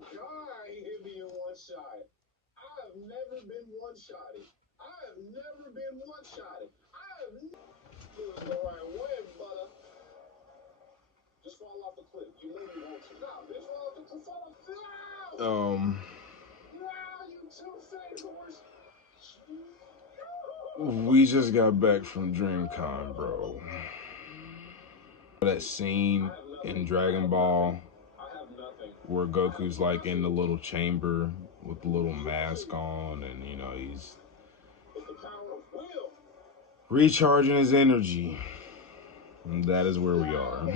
God, he hit me in one shot. I have never been one-shotted. I have never been one-shotted. I have never been the right way, brother. Just fall off the cliff. You know you want to. Nah, bitch, fall off the cliff. Fall off. No! Wow, you two-faced horse. We just got back from DREAMCON, bro. That scene in Dragon Ball where Goku's like in the little chamber with the little mask on, and you know he's recharging his energy. And that is where we are.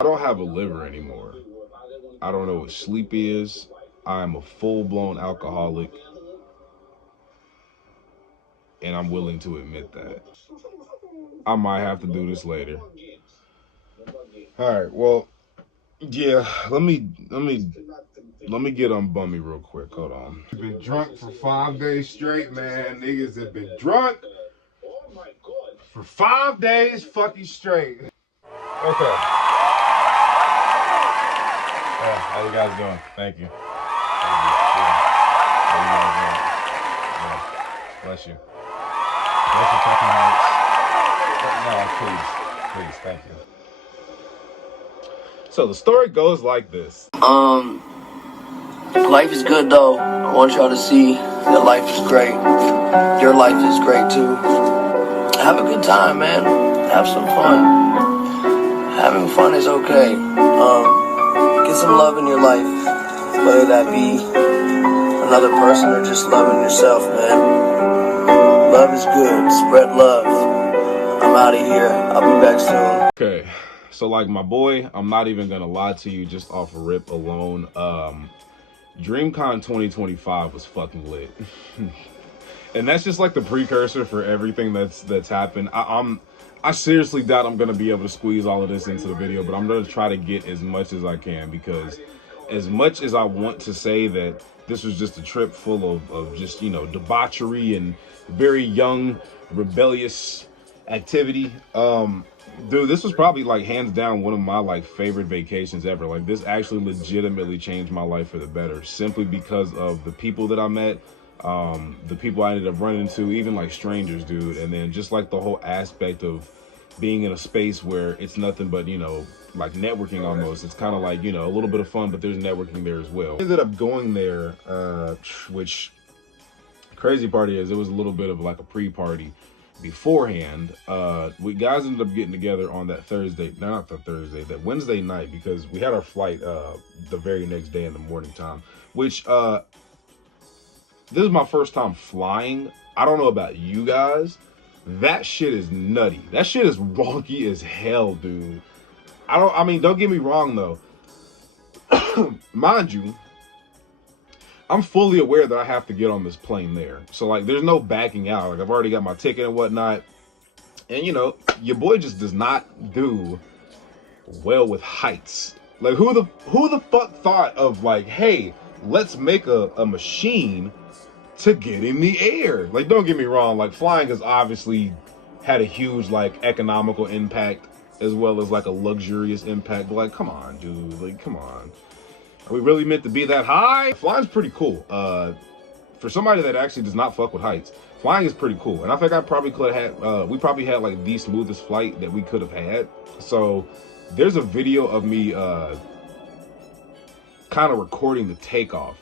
I don't have a liver anymore. I don't know what sleep is. I am a full-blown alcoholic, and I'm willing to admit that. I might have to do this later. All right, well, yeah, let me get on Bummy real quick. Hold on. I've been drunk for 5 days straight, man. Niggas have been drunk for 5 days fucking straight. Okay. How you guys doing? Thank you. How you guys doing? Yeah. Bless you. Bless your fucking hearts. No, please, thank you. So the story goes like this. Life is good though. I want y'all to see that life is great. Your life is great too. Have a good time, man. Have some fun. Having fun is okay. Get some love in your life, whether that be another person or just loving yourself, man. Love is good. Spread love. I'm out of here. I'll be back soon. Okay, so like my boy, I'm not even gonna lie to you, just off rip alone. DREAMCON 2025 was fucking lit. And that's just like the precursor for everything that's happened. I seriously doubt I'm gonna be able to squeeze all of this into the video, but I'm gonna try to get as much as I can, because as much as I want to say that this was just a trip full of just, you know, debauchery and very young, rebellious activity, dude, this was probably like hands down one of my like favorite vacations ever. Like this actually legitimately changed my life for the better, simply because of the people that I met, the people I ended up running into, even like strangers, dude. And then just like the whole aspect of being in a space where it's nothing but, you know, like networking almost. It's kind of like, you know, a little bit of fun, but there's networking there as well. I ended up going there, which crazy part is it was a little bit of like a pre-party beforehand. We guys ended up getting together on that that Wednesday night, because we had our flight the very next day in the morning time, which this is my first time flying. I don't know about you guys, that shit is nutty. That shit is wonky as hell, dude. I mean, don't get me wrong though. Mind you, I'm fully aware that I have to get on this plane there. So like there's no backing out. Like I've already got my ticket and whatnot. And you know, your boy just does not do well with heights. Like who the fuck thought of like, hey, let's make a machine to get in the air? Like, don't get me wrong, like flying has obviously had a huge like economical impact as well as like a luxurious impact. But like, come on, dude, like come on. Are we really meant to be that high? Flying's pretty cool. For somebody that actually does not fuck with heights, flying is pretty cool. And I think I probably could have had, we probably had like the smoothest flight that we could have had. So there's a video of me kind of recording the takeoff.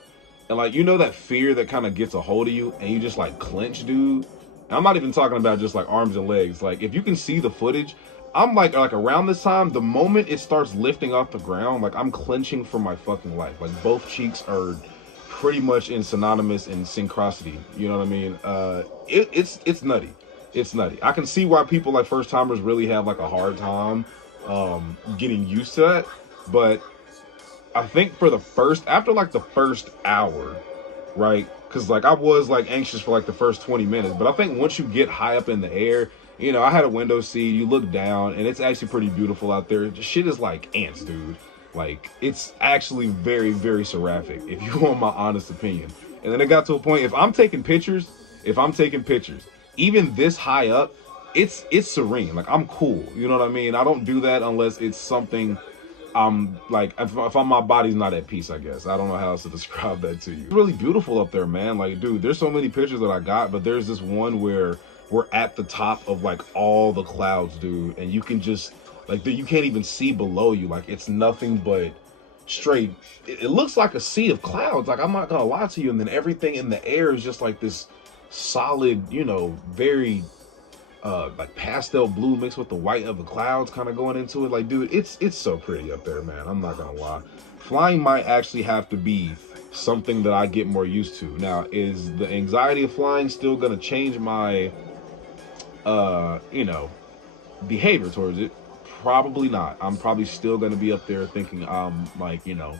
And like, you know that fear that kind of gets a hold of you and you just like clench, dude? And I'm not even talking about just like arms and legs. Like if you can see the footage, I'm like around this time, the moment it starts lifting off the ground, like I'm clenching for my fucking life. Like both cheeks are pretty much in synonymous in synchronicity. You know what I mean? It's nutty. It's nutty. I can see why people like first timers really have like a hard time getting used to that. But I think for after like the first hour, right? Because like I was like anxious for like the first 20 minutes. But I think once you get high up in the air, you know, I had a window seat, you look down, and it's actually pretty beautiful out there. The shit is like ants, dude. Like, it's actually very, very seraphic, if you want my honest opinion. And then it got to a point, if I'm taking pictures, even this high up, it's serene. Like, I'm cool, you know what I mean? I don't do that unless it's something I'm like, if my body's not at peace, I guess. I don't know how else to describe that to you. It's really beautiful up there, man. Like, dude, there's so many pictures that I got, but there's this one where we're at the top of like all the clouds, dude, and you can just like, you can't even see below you. Like, it's nothing but straight. It looks like a sea of clouds. Like, I'm not gonna lie to you. And then everything in the air is just like this solid, you know, very like pastel blue mixed with the white of the clouds kind of going into it. Like, dude, it's so pretty up there, man. I'm not gonna lie. Flying might actually have to be something that I get more used to. Now, is the anxiety of flying still gonna change my you know, behavior towards it? Probably not. I'm probably still gonna be up there thinking, like, you know,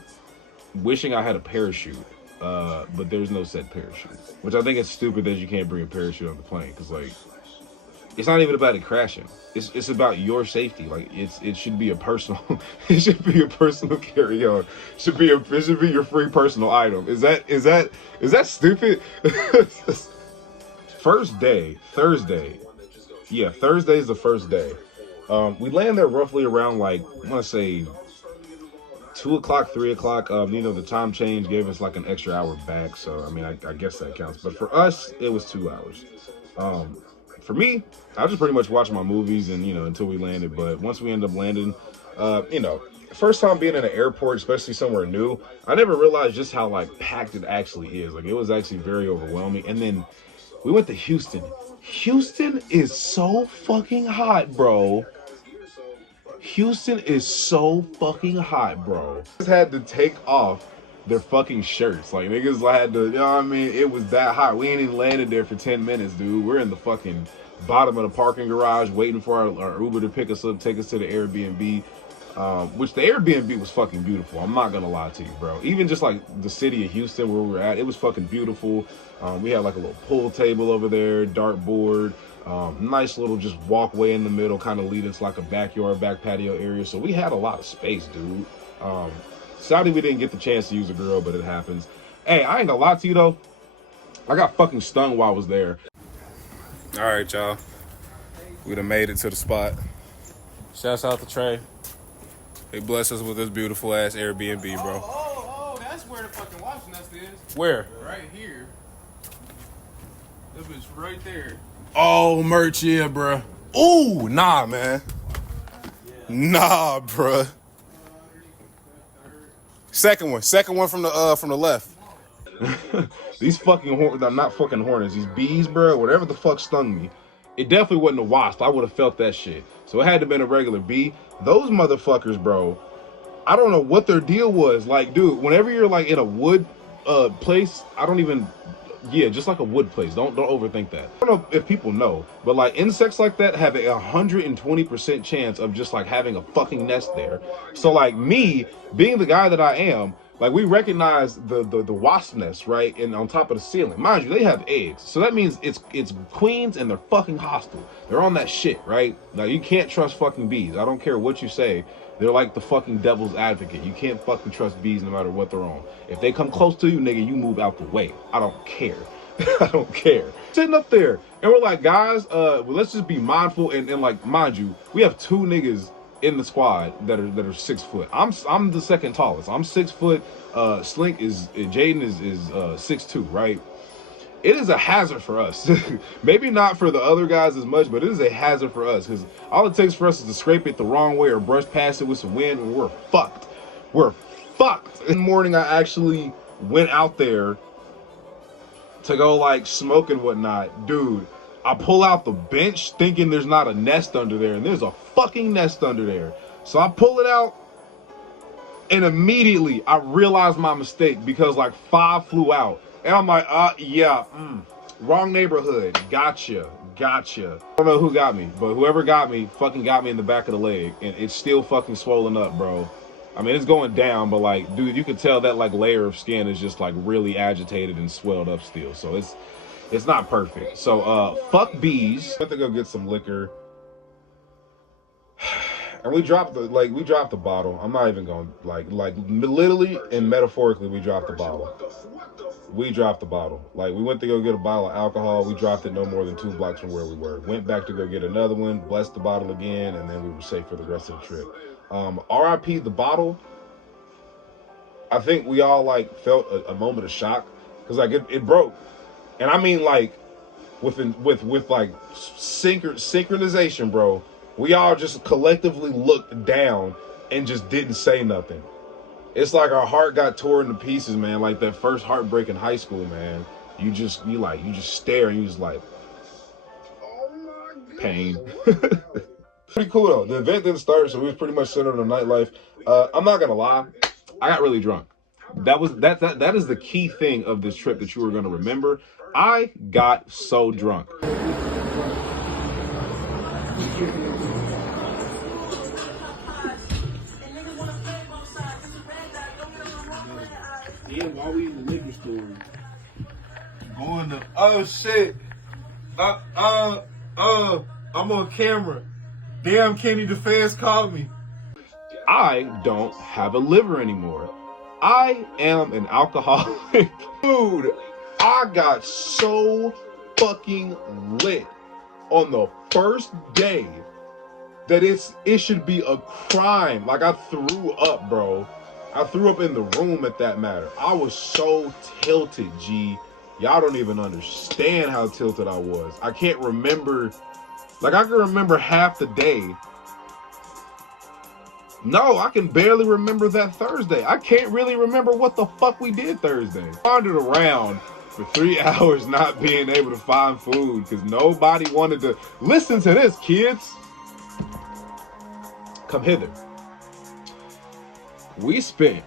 wishing I had a parachute, but there's no said parachute, which I think it's stupid that you can't bring a parachute on the plane, because like, it's not even about it crashing. It's about your safety. Like, it should be a personal it should be a personal carry-on. It should be your free personal item. Is that stupid? First day, Thursday. Yeah, Thursday is the first day. We land there roughly around, like, I want to say 2 o'clock, 3 o'clock. You know, the time change gave us like an extra hour back. So, I mean, I guess that counts. But for us, it was 2 hours. For me, I just pretty much watched my movies and, you know, until we landed. But once we ended up landing, you know, first time being in an airport, especially somewhere new, I never realized just how, like, packed it actually is. Like, it was actually very overwhelming. And then we went to Houston. Houston is so fucking hot, bro. Houston is so fucking hot, bro. Just had to take off their fucking shirts. Like, niggas had to, you know what I mean? It was that hot. We ain't even landed there for 10 minutes, dude. We're in the fucking bottom of the parking garage waiting for our Uber to pick us up, take us to the Airbnb. Which the Airbnb was fucking beautiful. I'm not gonna lie to you, bro. Even just like the city of Houston where we were at, it was fucking beautiful. We had like a little pool table over there, dartboard, nice little just walkway in the middle, kind of leading to like a backyard, back patio area. So we had a lot of space, dude. Sadly, we didn't get the chance to use a grill, but it happens. Hey, I ain't gonna lie to you though. I got fucking stung while I was there. All right, y'all. We done made it to the spot. Shouts out to Trey. They blessed us with this beautiful ass Airbnb, bro. Oh, that's where the fucking wasp nest is. Where? Right here. That bitch right there. Oh, merch, yeah, bro. Ooh, nah, man. Nah, bruh. Second one from the left. These fucking not fucking hornets, these bees, bro, whatever the fuck stung me. It definitely wasn't a wasp. I would have felt that shit. So it had to have been a regular bee. Those motherfuckers, bro, I don't know what their deal was. Like, dude, whenever you're like in a wood place, I don't even, yeah, just like a wood place. Don't overthink that. I don't know if people know, but like insects like that have a 120% chance of just like having a fucking nest there. So like me, being the guy that I am, like, we recognize the wasp nest, right? And on top of the ceiling. Mind you, they have eggs. So that means it's queens and they're fucking hostile. They're on that shit, right? Now, you can't trust fucking bees. I don't care what you say. They're like the fucking devil's advocate. You can't fucking trust bees no matter what they're on. If they come close to you, nigga, you move out the way. I don't care. I don't care. Sitting up there, and we're like, guys, well, let's just be mindful. And like, mind you, we have 2 niggas in the squad that are 6 foot. I'm the second tallest. I'm 6 foot. Slink is Jaden is 6'2", right? It is a hazard for us. Maybe not for the other guys as much, but it is a hazard for us because all it takes for us is to scrape it the wrong way or brush past it with some wind, and we're fucked. We're fucked. In the morning, I actually went out there to go like smoke and whatnot, dude. I pull out the bench thinking there's not a nest under there, and there's a fucking nest under there. So I pull it out, and immediately I realized my mistake because like 5 flew out. And I'm like, yeah, wrong neighborhood. Gotcha. I don't know who got me, but whoever got me fucking got me in the back of the leg, and it's still fucking swollen up, bro. I mean, it's going down, but like, dude, you can tell that like layer of skin is just like really agitated and swelled up still. So it's not perfect. So fuck bees. Went to go get some liquor, and we dropped the bottle. I'm not even going like literally and metaphorically, we dropped the bottle. We dropped the bottle. Like, we went to go get a bottle of alcohol. We dropped it no more than 2 blocks from where we were. Went back to go get another one, blessed the bottle again, and then we were safe for the rest of the trip. RIP the bottle. I think we all like felt a moment of shock because like it broke, and I mean like with like synchronization, bro. We all just collectively looked down and just didn't say nothing. It's like our heart got torn to pieces, man. Like that first heartbreak in high school, man. You just stare and you just like pain. Pretty cool though. The event didn't start, so we was pretty much centered on nightlife. I'm not gonna lie, I got really drunk. That is the key thing of this trip that you were gonna remember. I got so drunk. Yeah, while we in the liquor store, going to, oh shit, I'm on camera. Damn, Kenny, the fans called me. I don't have a liver anymore. I am an alcoholic. Dude, I got so fucking lit on the first day that it should be a crime. Like I threw up, bro. I threw up in the room at that matter. I was so tilted, G. Y'all don't even understand how tilted I was. I can't remember. Like I can remember half the day. No, I can barely remember that Thursday. I can't really remember what the fuck we did Thursday. Wandered around for 3 hours not being able to find food because nobody wanted to listen to this, kids. Come hither. We spent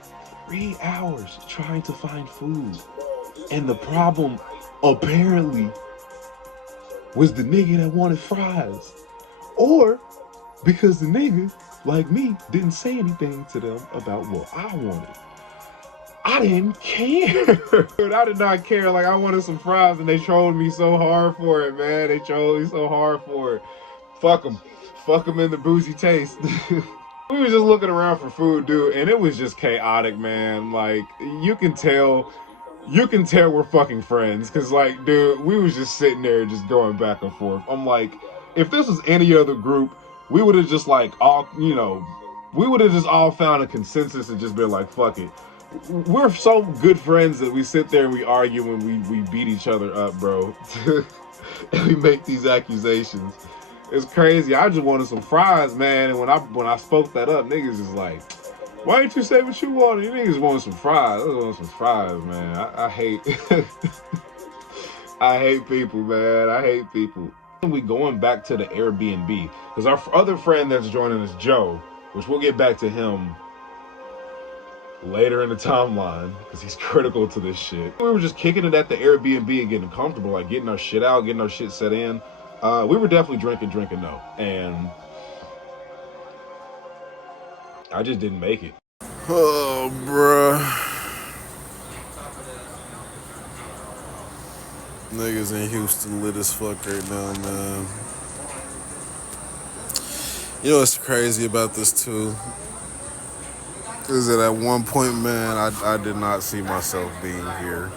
3 hours trying to find food. And the problem, apparently, was the nigga that wanted fries. Or because the nigga, like me, didn't say anything to them about what I wanted. I didn't care. Dude, I did not care. Like, I wanted some fries, and they trolled me so hard for it, man. They trolled me so hard for it. Fuck them. Fuck them in the boozy taste. We was just looking around for food, dude, and it was just chaotic, man. Like, you can tell we're fucking friends. Because, like, dude, we was just sitting there just going back and forth. I'm like, if this was any other group, we would have just, like, all, you know, we would have just all found a consensus and just been like, fuck it. We're so good friends that we sit there and we argue and we beat each other up, bro. And we make these accusations. It's crazy. I just wanted some fries, man. And when I spoke that up, niggas is like, why didn't you say what you wanted? You niggas wanted some fries. I want some fries, man. I hate I hate people, man. I hate people. We going back to the Airbnb because our other friend that's joining us, Joe, which we'll get back to him later in the timeline because he's critical to this shit. We were just kicking it at the Airbnb and getting comfortable, like getting our shit out, getting our shit set in. We were definitely drinking though, and I just didn't make it. Oh, bruh. Niggas in Houston lit as fuck right now, man. You know what's crazy about this, too? Is that at one point, man, I did not see myself being here.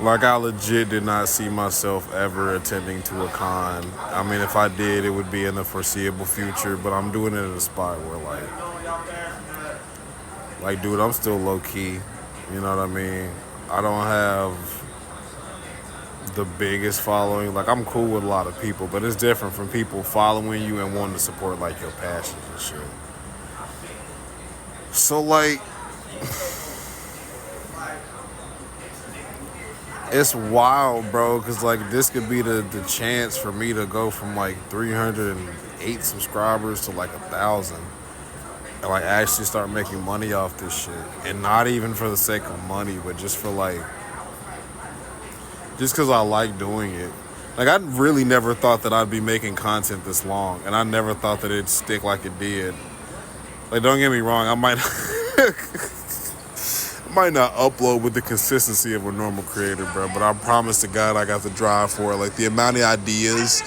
Like, I legit did not see myself ever attending to a con. I mean, if I did, it would be in the foreseeable future, but I'm doing it in a spot where, like, dude, I'm still low-key. You know what I mean? I don't have the biggest following. Like, I'm cool with a lot of people, but it's different from people following you and wanting to support, like, your passions and shit. So, like, it's wild, bro, because, like, this could be the chance for me to go from, like, 308 subscribers to, like, 1,000. And, like, actually start making money off this shit. And not even for the sake of money, but just for, like, just because I like doing it. Like, I really never thought that I'd be making content this long. And I never thought that it'd stick like it did. Like, don't get me wrong, I might might not upload with the consistency of a normal creator, bro, but I promise to God I got the drive for it. Like, the amount of ideas.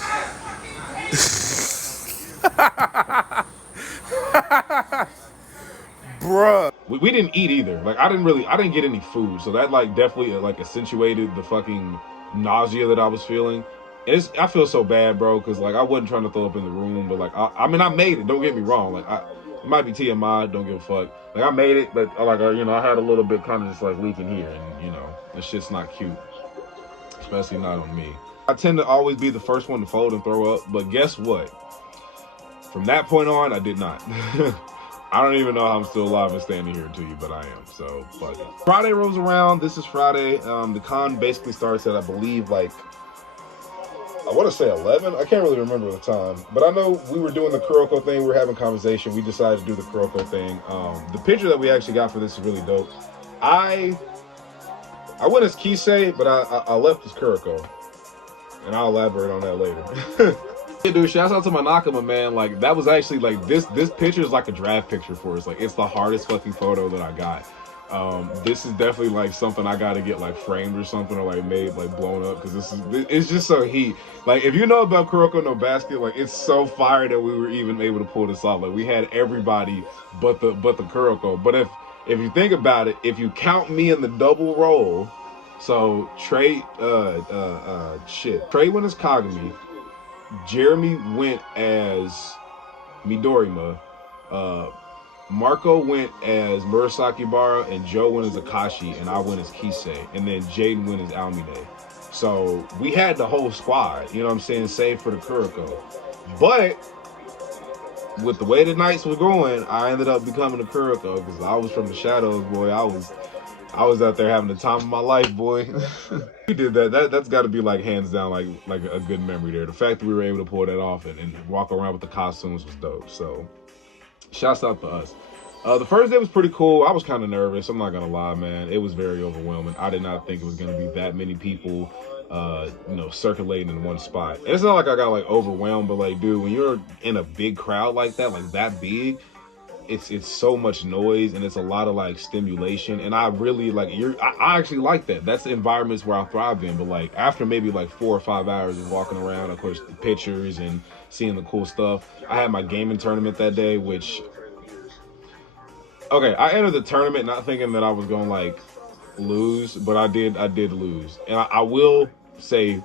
Bruh. We didn't eat either. Like, I didn't get any food. So that, like, definitely, like, accentuated the fucking nausea that I was feeling. And I feel so bad, bro, because, like, I wasn't trying to throw up in the room, but, like, I mean, I made it. Don't get me wrong. Like, It might be TMI, don't give a fuck. Like, I made it, but like, you know, I had a little bit kind of just like leaking here, and you know, this shit's not cute, especially not on me. I tend to always be the first one to fold and throw up, but guess what? From that point on, I did not. I don't even know how I'm still alive and standing here to you, but I am, so fuck it. Friday rolls around. This is Friday. The con basically starts at, I believe, like, I want to say 11. I can't really remember the time, but I know we were doing the Kuroko thing. We were having conversation. We decided to do the Kuroko thing. The picture that we actually got for this is really dope. I went as Kisei, but I left as Kuroko, and I'll elaborate on that later. Yeah, dude, shouts out to my Nakama, man. Like, that was actually, like, this picture is like a draft picture for us. Like, it's the hardest fucking photo that I got. This is definitely like something I gotta get like framed or something, or like made, like blown up, because it's just so heat. Like, if you know about Kuroko no Basket, like, it's so fire that we were even able to pull this off. Like, we had everybody but the Kuroko. But if you think about it, if you count me in the double role, so Trey went as Kagami, Jeremy went as Midorima, Marco went as Murasaki Bara, and Joe went as Akashi, and I went as Kisei, and then Jaden went as Almine. So we had the whole squad, you know what I'm saying, save for the Kuroko. But with the way the nights were going, I ended up becoming a Kuroko, because I was from the shadows, boy. I was out there having the time of my life, boy. We did that. That's got to be like hands down like a good memory there. The fact that we were able to pull that off and walk around with the costumes was dope. So shouts out to us. The first day was pretty cool. I was kind of nervous. I'm not gonna lie, man. It was very overwhelming. I did not think it was gonna be that many people, you know, circulating in one spot. And it's not like I got like overwhelmed, but like, dude, when you're in a big crowd like that big, it's so much noise, and it's a lot of like stimulation. And I really like I actually like that. That's the environments where I thrive in. But like, after maybe like 4 or 5 hours of walking around, of course, the pictures and seeing the cool stuff. I had my gaming tournament that day, which, okay, I entered the tournament not thinking that I was gonna like lose, but I did lose. And I will say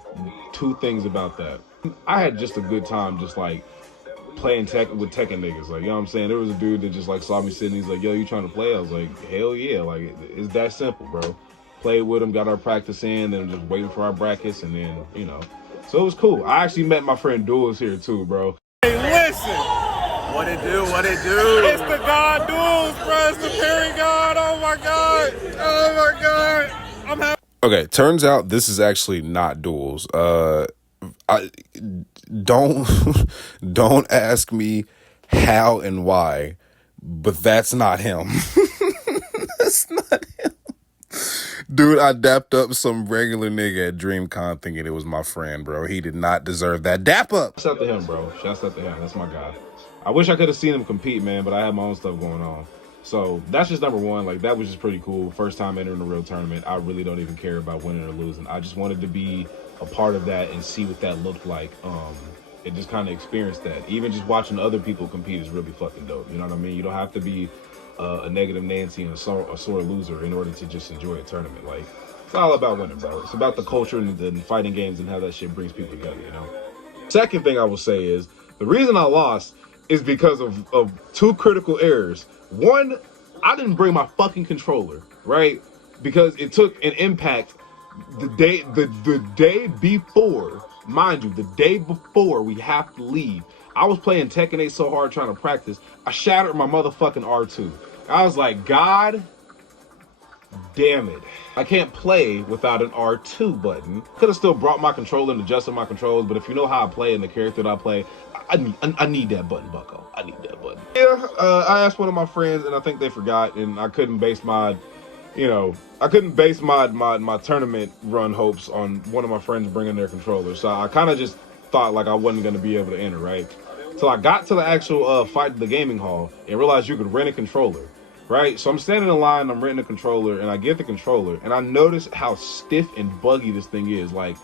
2 things about that. I had just a good time, just like playing with Tekken niggas. Like, you know what I'm saying? There was a dude that just like saw me sitting, he's like, yo, you trying to play? I was like, hell yeah. Like, it's that simple, bro. Played with him, got our practice in, then just waiting for our brackets, and then, you know. So it was cool. I actually met my friend Duels here too, bro. Hey, listen. What it do? It's the God Duels, bro. It's the Perry God. Oh my God. I'm happy. Okay, turns out this is actually not Duels. Don't ask me how and why, but that's not him. That's not him. Dude, I dapped up some regular nigga at DreamCon thinking it was my friend, bro. He did not deserve that dap up. Shouts out to him, bro. Shouts out to him. That's my guy. I wish I could have seen him compete, man, but I had my own stuff going on. So that's just number one. Like, that was just pretty cool. First time entering a real tournament. I really don't even care about winning or losing. I just wanted to be a part of that and see what that looked like. And just kind of experience that. Even just watching other people compete is really fucking dope. You know what I mean? You don't have to be a negative Nancy and a sore loser in order to just enjoy a tournament. Like, it's all about winning, bro. It's about the culture and the fighting games and how that shit brings people together, you know? Second thing I will say is, the reason I lost is because of 2 critical errors. One, I didn't bring my fucking controller, right? Because it took an impact the day before, mind you, the day before we have to leave. I was playing Tekken 8 so hard trying to practice, I shattered my motherfucking R2. I was like, God damn it. I can't play without an R2 button. Could have still brought my controller and adjusted my controls, but if you know how I play and the character that I play, I need that button, bucko. I need that button. Yeah, I asked one of my friends, and I think they forgot, and I couldn't base my, my tournament run hopes on one of my friends bringing their controller. So I kind of just thought like I wasn't going to be able to enter, right? So I got to the actual fight at the gaming hall and realized you could rent a controller, right? So I'm standing in line, I'm renting a controller, and I get the controller, and I notice how stiff and buggy this thing is. Like,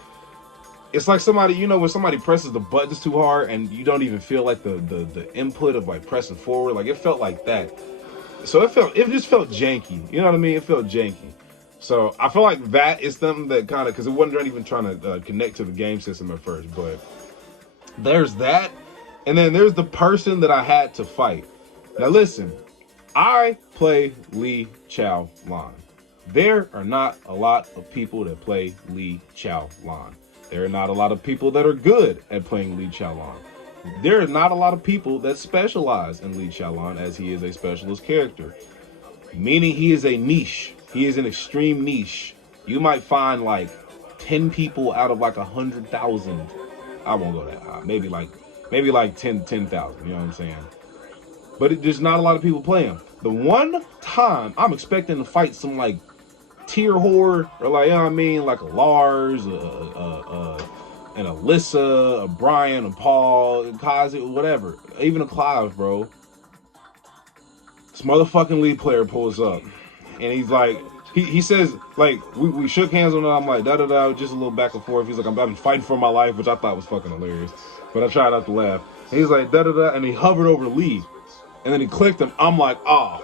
it's like somebody, you know, when somebody presses the buttons too hard and you don't even feel like the input of like pressing forward. Like, it felt like that. So it just felt janky. You know what I mean? It felt janky. So I feel like that is something that kind of, because it wasn't even trying to connect to the game system at first, but there's that. And then there's the person that I had to fight. Now listen, I play Lee Chao Lan. There are not a lot of people that play Lee Chao Lan. There are not a lot of people that are good at playing Lee Chao Lan. There are not a lot of people that specialize in Lee Chao Lan, as he is a specialist character. Meaning he is a niche. He is an extreme niche. You might find like 10 people out of like 100,000. I won't go that high. Maybe like 10,000. You know what I'm saying? But there's not a lot of people play him. The one time I'm expecting to fight some like tier whore, or like, you know what I mean, like a Lars, an Alyssa, a Brian, a Paul, a Kazi, whatever, even a Clive, bro. This motherfucking lead player pulls up, and he's like, he says, like, we shook hands on it. I'm like, da da da, just a little back and forth. He's like, I've been fighting for my life, which I thought was fucking hilarious, but I tried not to laugh. And he's like, da da da, and he hovered over Lee, and then he clicked him. I'm like, oh.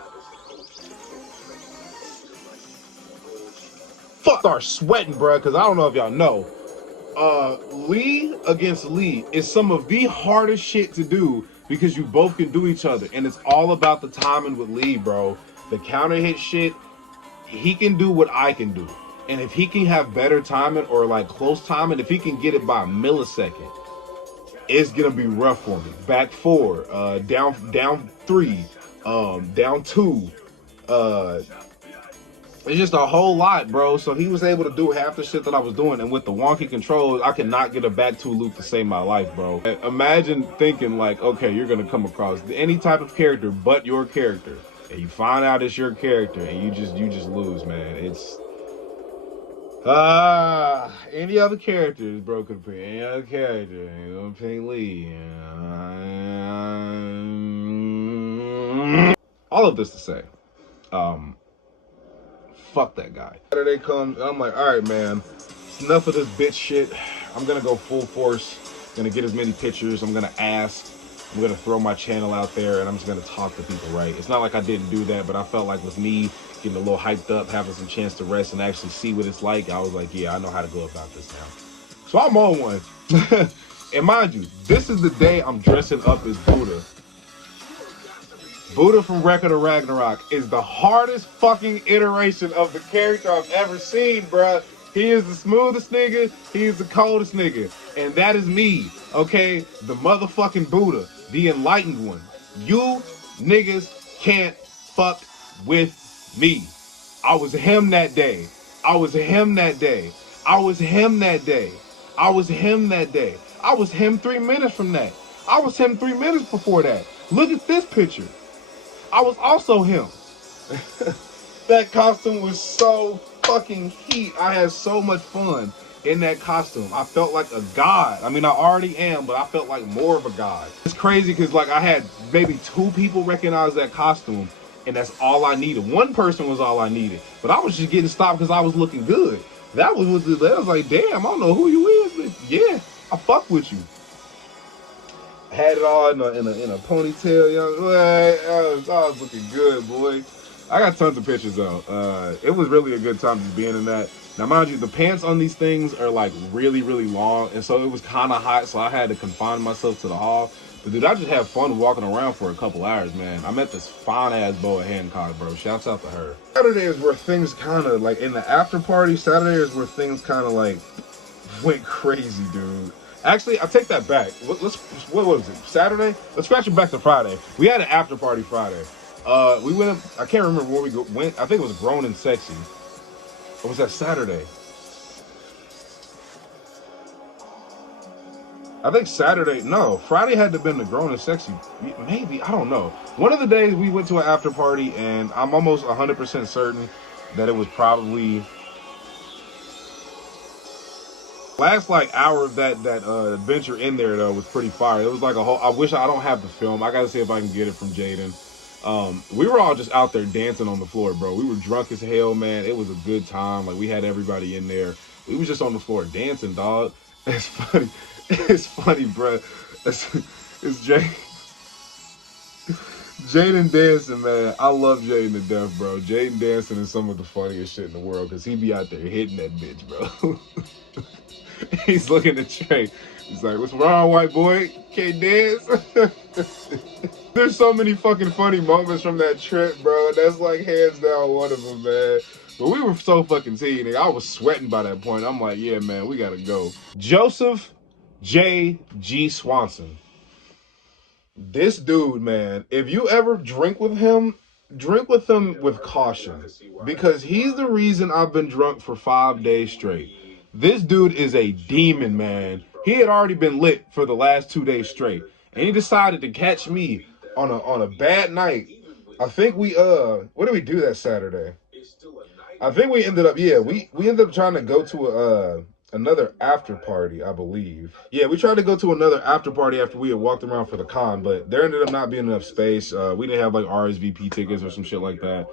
Fuck, start sweating, bro, because I don't know if y'all know. Lee against Lee is some of the hardest shit to do because you both can do each other, and it's all about the timing with Lee, bro. The counter hit shit, he can do what I can do, and if he can have better timing or like close timing, if he can get it by a millisecond, it's gonna be rough for me. Back four, down three, down two, it's just a whole lot, bro. So he was able to do half the shit that I was doing. And with the wonky controls, I could not get a back two loop to save my life, bro. Imagine thinking like, okay, you're going to come across any type of character but your character. And you find out it's your character and you just lose, man. It's... any other characters, bro, could pick any other character. You're going to pick Lee. All of this to say, fuck that guy. Saturday comes, and I'm like, all right, man, it's enough of this bitch shit. I'm gonna go full force. I'm gonna get as many pictures. I'm gonna ask. I'm gonna throw my channel out there, and I'm just gonna talk to people, right? It's not like I didn't do that, but I felt like with me getting a little hyped up, having some chance to rest and actually see what it's like, I was like, yeah, I know how to go about this now. So I'm on one. And mind you, this is the day I'm dressing up as Buddha. Buddha from Record of Ragnarok is the hardest fucking iteration of the character I've ever seen, bruh. He is the smoothest nigga, he is the coldest nigga. And that is me, okay? The motherfucking Buddha, the enlightened one. You niggas can't fuck with me. I was him that day. I was him that day. I was him that day. I was him that day. I was him 3 minutes from that. I was him 3 minutes before that. Look at this picture. I was also him. That costume was so fucking heat. I had so much fun in that costume. I felt like a god. I mean, I already am, but I felt like more of a god. It's crazy because like I had maybe 2 people recognize that costume, and that's all I needed. One person was all I needed, but I was just getting stopped because I was looking good. That was like, damn, I don't know who you is, but yeah, I fuck with you. Had it all in a ponytail, young. I was looking good, boy. I got tons of pictures though. It was really a good time just being in that. Now, mind you, the pants on these things are like really, really long, and so it was kind of hot, so I had to confine myself to the hall. But dude, I just had fun walking around for a couple hours, man. I met this fine ass Boa Hancock, bro. Shouts out to her. Saturday is where things kind of like in the after party. Saturday is where things kind of like went crazy, dude. Actually, I take that back. What was it? Saturday? Let's scratch it back to Friday. We had an after party Friday. We went up, I can't remember where we went. I think it was Grown and Sexy. Or was that Saturday? I think Saturday, no, Friday had to have been the Grown and Sexy. Maybe, I don't know. One of the days we went to an after party, and I'm almost 100% certain that it was probably last like hour of that adventure in there though was pretty fire. It was like a whole, I wish I don't have the film. I gotta see if I can get it from Jaden. We were all just out there dancing on the floor, bro. We were drunk as hell, man. It was a good time. Like we had everybody in there. We was just on the floor dancing, dog. It's funny. It's funny, bro. It's Jaden dancing, man. I love Jaden to death, bro. Jaden dancing is some of the funniest shit in the world because he be out there hitting that bitch, bro. He's looking at Trey. He's like, what's wrong, white boy? Can't dance? There's so many fucking funny moments from that trip, bro. That's like hands down one of them, man. But we were so fucking teeny. I was sweating by that point. I'm like, yeah, man, we gotta go. Joseph J.G. Swanson. This dude, man, if you ever drink with him with caution. Because he's the reason I've been drunk for 5 days straight. This dude is a demon, man. He had already been lit for the last 2 days straight. And he decided to catch me on a bad night. I think we what did we do that Saturday? I think we ended up we ended up trying to go to another after party, I believe. Yeah, we tried to go to another after party after we had walked around for the con, but there ended up not being enough space. We didn't have like RSVP tickets or some shit like that.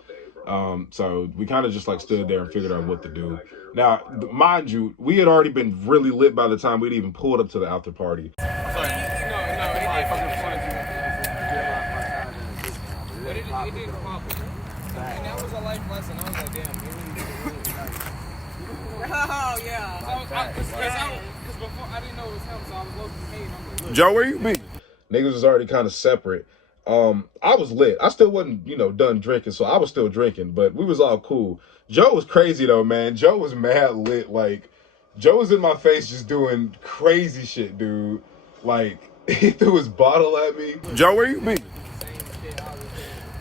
So we kind of just like stood there and figured out what to do. Now, mind you, we had already been really lit by the time we'd even pulled up to the after party. It didn't pop it. And that was a life lesson. I was like, damn, oh, yeah. Because before, I didn't know it was him, so I was low-key hating. I'm like, Joe, where you be? Niggas was already kind of separate. I was lit. I still wasn't, done drinking, so I was still drinking, but we was all cool. Joe was crazy, though, man. Joe was mad lit. Like, Joe was in my face just doing crazy shit, dude. Like, he threw his bottle at me. Joe, where you be?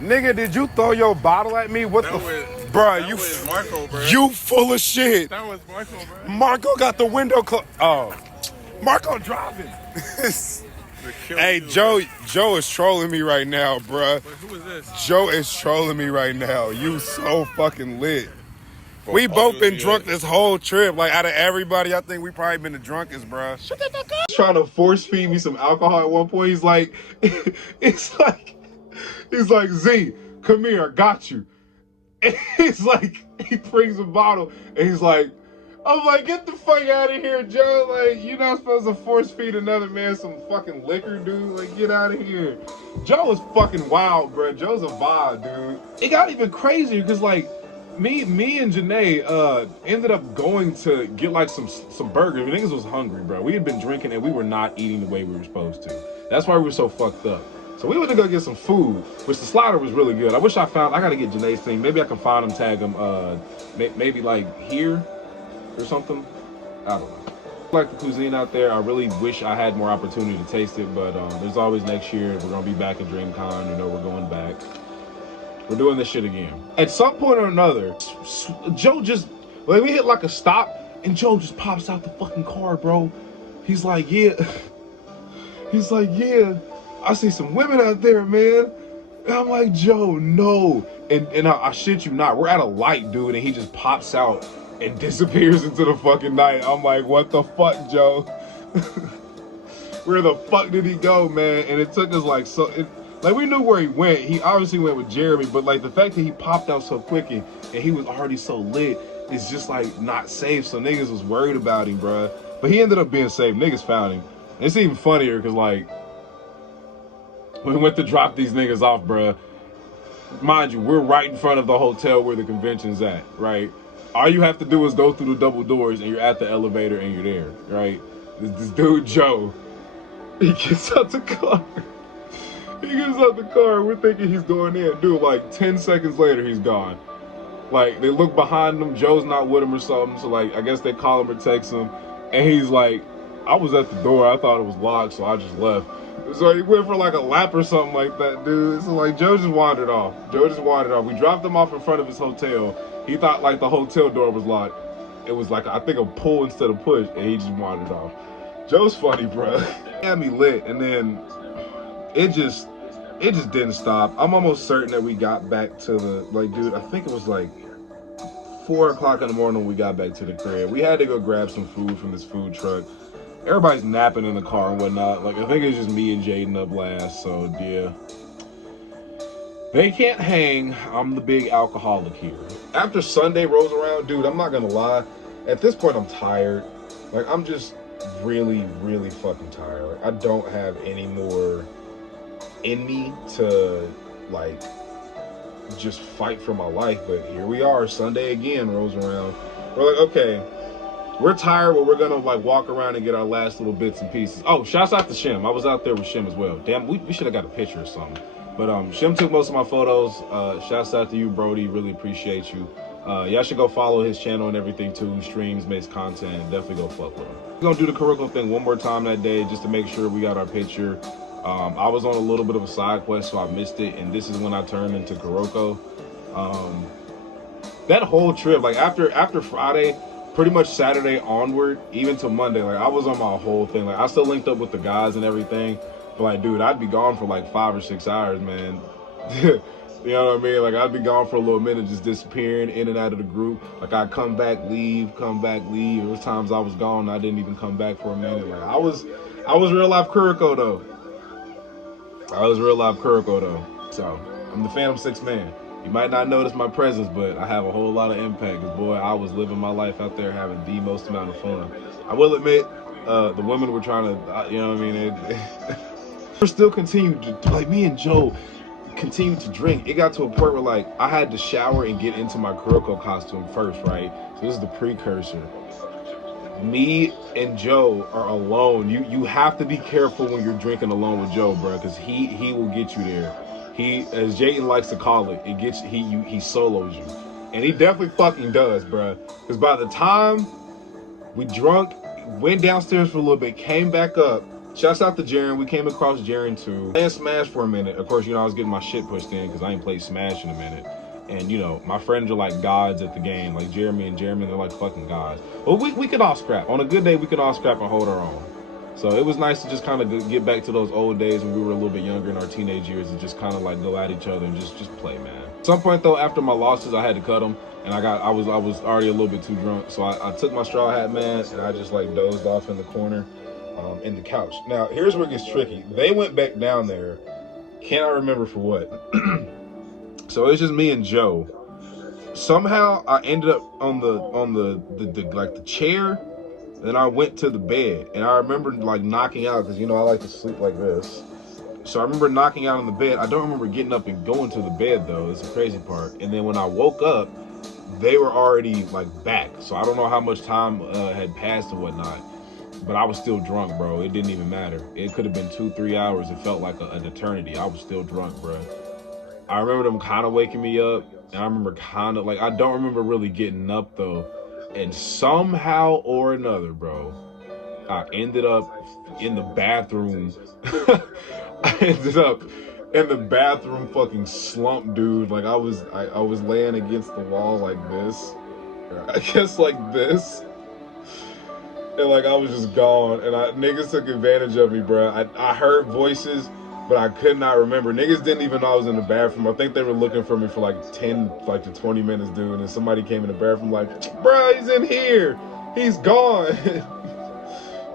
Nigga, did you throw your bottle at me? What that the was, bro, that you was Marco, bro. You full of shit. That was Marco, bro. Marco got the window closed. Oh. Marco driving. Hey, Joe is trolling me right now, bruh. But who is this? Joe is trolling me right now. You so fucking lit. We both been drunk this whole trip. Like, out of everybody, I think we probably been the drunkest, bruh. Shut the fuck up. Trying to force feed me some alcohol at one point. He's like, He's like, Z, come here, I got you. And he's like, he brings a bottle, and he's like, I'm like, get the fuck out of here, Joe. Like, you're not supposed to force feed another man some fucking liquor, dude. Like, get out of here. Joe was fucking wild, bro. Joe's a vibe, dude. It got even crazier, because, like, me and Janae ended up going to get, like, some burgers. Niggas was hungry, bro. We had been drinking, and we were not eating the way we were supposed to. That's why we were so fucked up. So we went to go get some food, which the slider was really good. I wish I gotta get Janae's thing. Maybe I can find him, tag him, maybe like here or something. I don't know. I like the cuisine out there. I really wish I had more opportunity to taste it, but there's always next year. We're gonna be back at DreamCon, we're going back. We're doing this shit again. At some point or another, Joe just, like, we hit like a stop, and Joe just pops out the fucking car, bro. He's like, yeah. He's like, yeah. I see some women out there, man. And I'm like, Joe, no. And I shit you not, we're at a light, dude, and he just pops out and disappears into the fucking night. I'm like, what the fuck, Joe? Where the fuck did he go, man? And it took us like we knew where he went. He obviously went with Jeremy, but like the fact that he popped out so quick and he was already so lit is just like not safe. So niggas was worried about him, bruh. But he ended up being safe. Niggas found him. And it's even funnier because like, we went to drop these niggas off, bruh. Mind you, we're right in front of the hotel where the convention's at, right? All you have to do is go through the double doors and you're at the elevator and you're there, right? This dude, Joe, he gets out the car. He gets out the car, we're thinking he's going in. Dude, like 10 seconds later, he's gone. Like, they look behind him, Joe's not with him or something, so like, I guess they call him or text him, and he's like, I was at the door, I thought it was locked, so I just left. So he went for like a lap or something like that, dude. So like Joe just wandered off. We dropped him off in front of his hotel. He thought like the hotel door was locked. It was like, I think a pull instead of push, and he just wandered off. Joe's funny, bro. He had me lit, and then it just didn't stop. I'm almost certain that we got back to the, like, dude, I think it was like 4 o'clock in the morning when we got back to the crib. We had to go grab some food from this food truck. Everybody's napping in the car and whatnot. Like, I think it's just me and Jaden up last, so yeah. They can't hang. I'm the big alcoholic here. After Sunday rolls around, dude, I'm not gonna lie. At this point, I'm tired. Like, I'm just really, really fucking tired. Like, I don't have any more in me to, like, just fight for my life. But here we are. Sunday again rolls around. We're like, okay, we're tired, but we're gonna like walk around and get our last little bits and pieces. Oh, shouts out to Shim. I was out there with Shim as well. Damn, we should have got a picture or something. But Shim took most of my photos. Shouts out to you, Brody. Really appreciate you. Y'all should go follow his channel and everything too. He streams, makes content. Definitely go fuck with him. We're gonna do the Kuroko thing one more time that day just to make sure we got our picture. I was on a little bit of a side quest, so I missed it, and this is when I turned into Kuroko. That whole trip, like after Friday, pretty much Saturday onward, even to Monday, like I was on my whole thing. Like I still linked up with the guys and everything, but like, dude, I'd be gone for like 5 or 6 hours, man. You know what I mean? Like I'd be gone for a little minute, just disappearing in and out of the group. Like I'd come back, leave, come back, leave. There was times I was gone, I didn't even come back for a minute. Like I was real life Kuroko though. I was real life Kuroko though. So I'm the Phantom 6 man. You might not notice my presence, but I have a whole lot of impact. Cause boy, I was living my life out there having the most amount of fun. I will admit, the women were trying to, you know what I mean? We're still continuing to, like me and Joe, continue to drink. It got to a point where like I had to shower and get into my Kuroko costume first, right? So this is the precursor. Me and Joe are alone. You have to be careful when you're drinking alone with Joe, bro, because he will get you there. He, as Jayden likes to call it, it gets he solos you, and he definitely fucking does, bro. Because by the time we drunk, went downstairs for a little bit, came back up. Shouts out to Jaren. We came across Jaren too. Playing Smash for a minute. Of course, you know, I was getting my shit pushed in because I ain't played Smash in a minute. And, you know, my friends are like gods at the game. Like Jeremy and Jeremy, they're like fucking gods. But we could all scrap. On a good day, we could all scrap and hold our own. So it was nice to just kind of get back to those old days when we were a little bit younger in our teenage years and just kind of like go at each other and just play, man. At some point, though, after my losses, I had to cut them. And I was already a little bit too drunk. So I took my straw hat, man, and I just like dozed off in the corner. In the couch. Now, here's where it gets tricky. They went back down there. Cannot remember for what. So it's just me and Joe. Somehow I ended up on the chair. Then I went to the bed, and I remember like knocking out because you know I like to sleep like this. So I remember knocking out on the bed. I don't remember getting up and going to the bed though. It's the crazy part. And then when I woke up, they were already like back. So I don't know how much time had passed and whatnot. But I was still drunk, bro. It didn't even matter. It could have been 2-3 hours. It felt like an eternity. I was still drunk, bro. I remember them kind of waking me up. And I remember kind of, like, I don't remember really getting up, though. And somehow or another, bro, I ended up in the bathroom. I ended up in the bathroom fucking slumped, dude. Like, I was laying against the wall like this. I guess like this. And like I was just gone, and niggas took advantage of me, bro. I heard voices, but I could not remember. Niggas didn't even know I was in the bathroom. I think they were looking for me for like 10 to 20 minutes, dude. And then somebody came in the bathroom like, bro, he's in here. He's gone.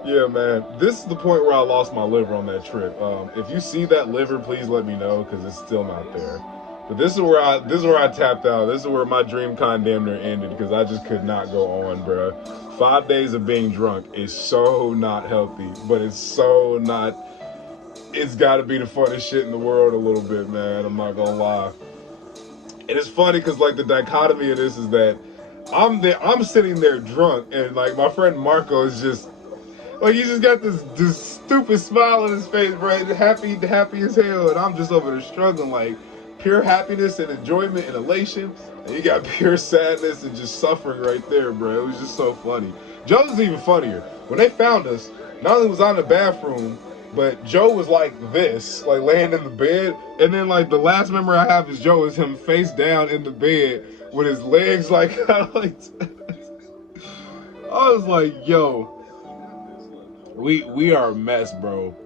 Yeah, man. This is the point where I lost my liver on that trip. If you see that liver, please let me know because it's still not there. But this is where I tapped out. This is where my DreamCon damn near ended because I just could not go on, bro. 5 days of being drunk is so not healthy, but it's so not. It's got to be the funniest shit in the world a little bit, man. I'm not gonna lie. And it's funny because like the dichotomy of this is that I'm sitting there drunk, and like my friend Marco is just like he just got this stupid smile on his face, bro. Happy as hell, and I'm just over there struggling like. Pure happiness and enjoyment and elation, and you got pure sadness and just suffering right there, bro. It was just so funny. Joe's even funnier. When they found us, not only was I in the bathroom, but Joe was like this, like laying in the bed, and then like the last memory I have is Joe is him face down in the bed with his legs like kind of like I was like, yo, we are a mess, bro.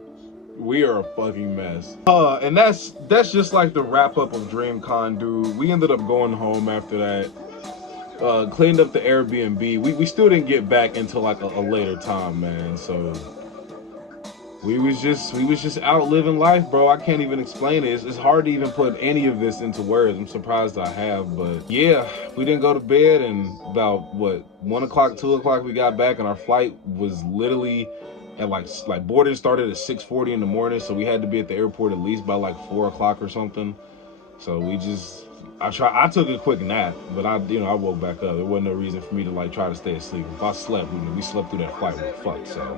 We are a fucking mess. And that's just like the wrap up of DreamCon, dude. We ended up going home after that. Cleaned up the Airbnb. We still didn't get back until like a later time, man. So we was just out living life, bro. I can't even explain it. It's hard to even put any of this into words. I'm surprised I have, but yeah, we didn't go to bed, and about what 1 o'clock, 2 o'clock we got back, and our flight was literally. And like boarding started at 6:40 in the morning, so we had to be at the airport at least by like 4 o'clock or something. So I took a quick nap, but I woke back up. There wasn't no reason for me to like try to stay asleep. If I slept, we slept through that flight. We were fucked. So,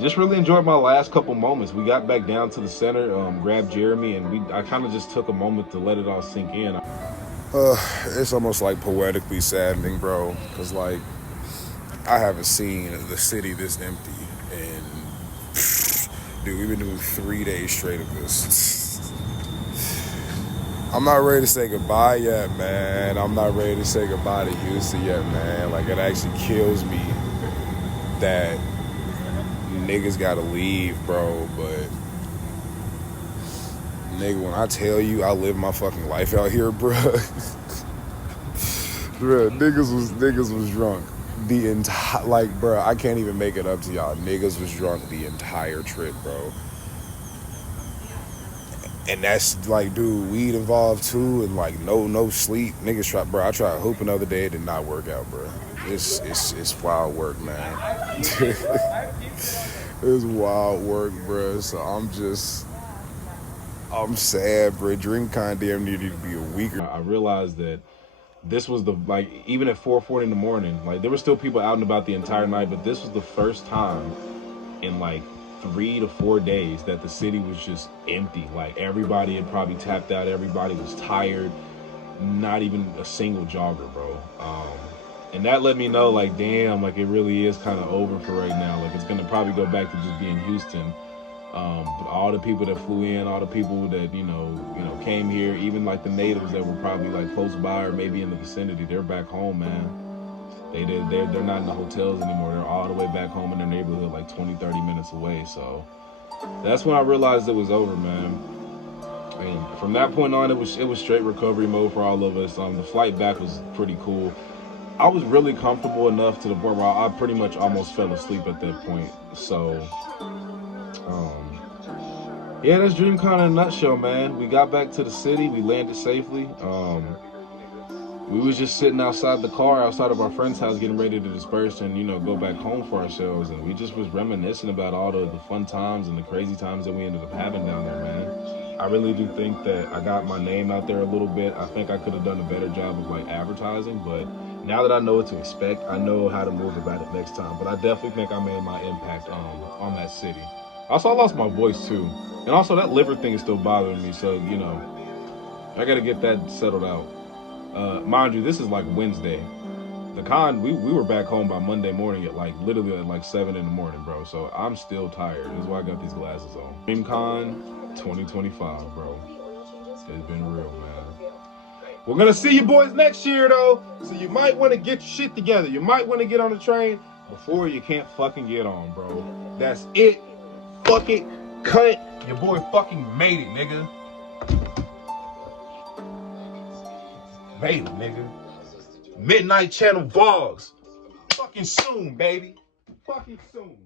just really enjoyed my last couple moments. We got back down to the center, grabbed Jeremy, and I kind of just took a moment to let it all sink in. It's almost like poetically saddening, bro. Cause like I haven't seen the city this empty, and dude, we've been doing 3 days straight of this. I'm not ready to say goodbye yet, man. I'm not ready to say goodbye to Houston yet, man. Like, it actually kills me that niggas gotta leave, bro. But, nigga, when I tell you I live my fucking life out here, bro. Bro, niggas was drunk the entire, like, bro, I can't even make it up to y'all. Niggas was drunk the entire trip, bro. And that's like, dude, weed involved too, and like no sleep. Niggas try, bro. I tried hooping the other day, it did not work out, bro. It's wild work, man. It's wild work, bro. So I'm sad, bro. DREAMCON damn needed to be a week. I realized that this was even at 4:40 in the morning, like there were still people out and about the entire night, but this was the first time in like 3 to 4 days that the city was just empty. Like everybody had probably tapped out, everybody was tired, not even a single jogger, bro. And that let me know, like, damn, like it really is kind of over for right now. Like it's gonna probably go back to just being Houston. But all the people that flew in, all the people that you know came here, even like the natives that were probably like close by or maybe in the vicinity, they're back home, man. They're not in the hotels anymore. They're all the way back home in their neighborhood, like 20-30 minutes away. So that's when I realized it was over, man. And from that point on, it was straight recovery mode for all of us. The flight back was pretty cool. I was really comfortable enough to the point where I pretty much almost fell asleep at that point. So yeah, that's DREAMCON in a nutshell, man. We got back to the city. We landed safely. We was just sitting outside the car, outside of our friend's house, getting ready to disperse and, go back home for ourselves. And we just was reminiscing about all the fun times and the crazy times that we ended up having down there, man. I really do think that I got my name out there a little bit. I think I could have done a better job of, like, advertising. But now that I know what to expect, I know how to move about it next time. But I definitely think I made my impact on that city. Also, I lost my voice, too. And also, that liver thing is still bothering me. So, I got to get that settled out. Mind you, this is like Wednesday. The con, we were back home by Monday morning at literally at 7 in the morning, bro. So I'm still tired. That's why I got these glasses on. DREAMCON 2025, bro. It's been real, man. We're gonna see you boys next year, though. So you might want to get your shit together. You might want to get on the train before you can't fucking get on, bro. That's it. Fuck it. Cut it. Your boy fucking made it, nigga. Made it, nigga. Midnight Channel vlogs. Fucking soon, baby. Fucking soon.